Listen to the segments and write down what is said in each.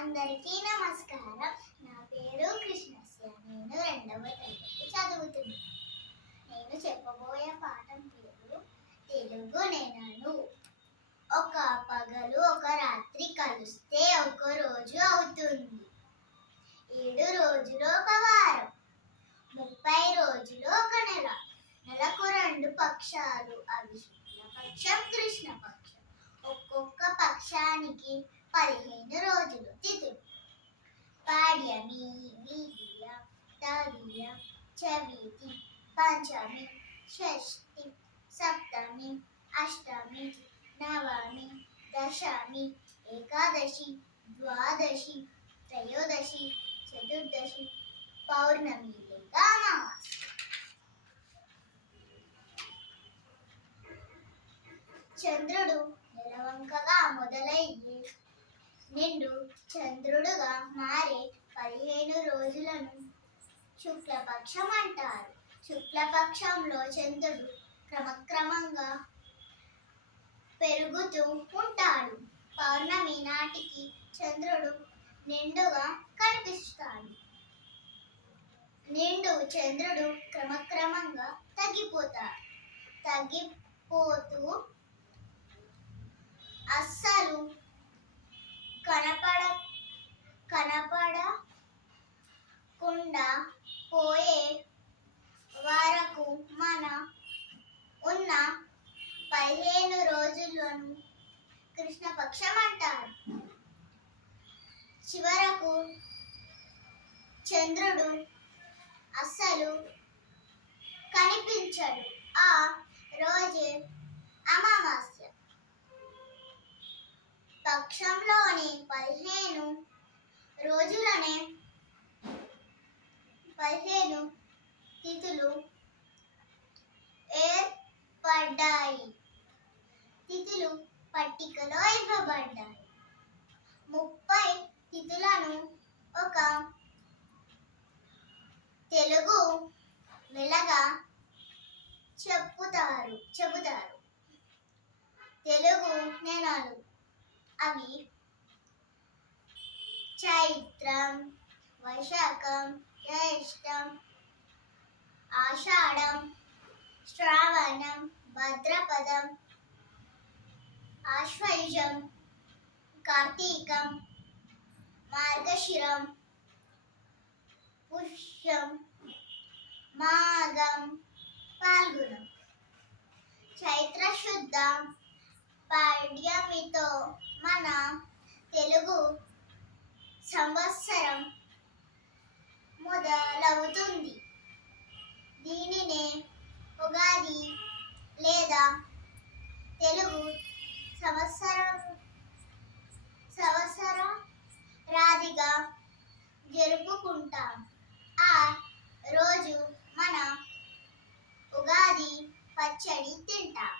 అందరికీ నమస్కారం. నా పేరు కృష్ణస్య నేను రెండవ తరగతి చదువుతున్నాను. నేను చెప్పబోయే పాఠం పేరు తెలుగు నేనను. ఒక పగలు ఒక రాత్రి కలిస్తే ఒక రోజు అవుతుంది. ఏడు రోజులు ఒక వారం. ముప్పై రోజులు ఒక నెల. నెలకు రెండు పక్షాలు. అవి శుక్లపక్షం కృష్ణ ఒక్కొక్క పక్షానికి పదిహేను రోజులు తిథులు పాడ్యమి విద్య తదియ చవితి పంచమి షష్ఠి సప్తమి అష్టమి నవమి దశమి ఏకాదశి ద్వాదశి త్రయోదశి చతుర్దశి పౌర్ణమి లేక చంద్రుడు నెలవంకగా మొదలయ్యే నిండు చంద్రుడుగా మారే పదిహేను రోజులను శుక్లపక్షం అంటారు. శుక్లపక్షంలో చంద్రుడు క్రమక్రమంగా పెరుగుతూ ఉంటాడు. పౌర్ణమి నాటికి చంద్రుడు నిండుగా కనిపిస్తాడు. నిండు చంద్రుడు క్రమక్రమంగా తగ్గిపోతాడు. తగ్గిపోతూ రోజులను కృష్ణపక్షం అంటారు చివరకు చంద్రుడు అస్సలు కనిపించడు. ఆ రోజే అమావాస్య. పక్షంలోని పదిహేను రోజులనే పదిహేను పట్టికలో ఇవ్వబడ్డాయి. ముప్పై తిథులను ఒక తెలుగు వెలగా చెప్పుతారు చెబుతారు. తెలుగు నెలలు అవి చైత్రం వైశాఖం జ్యేష్టం ఆషాఢం శ్రావణం భద్రపదం ఆశ్వయుజం కార్తీకం మార్గశిరం పుష్యం మాఘం పాల్గొనం. చైత్రశుద్ధ పాడ్యమితో మన తెలుగు సంవత్సరం మొదలవుతుంది దీనినే ఉగాది లేదా తెలుగు సంవత్సరం సంవత్సరం రాదిగా జరుపుకుంటాం. ఆ రోజు మనం ఉగాది పచ్చడి తింటాం.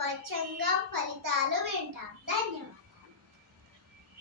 పచ్చంగా ఫలితాలు వింటాం. ధన్యవాదాలు.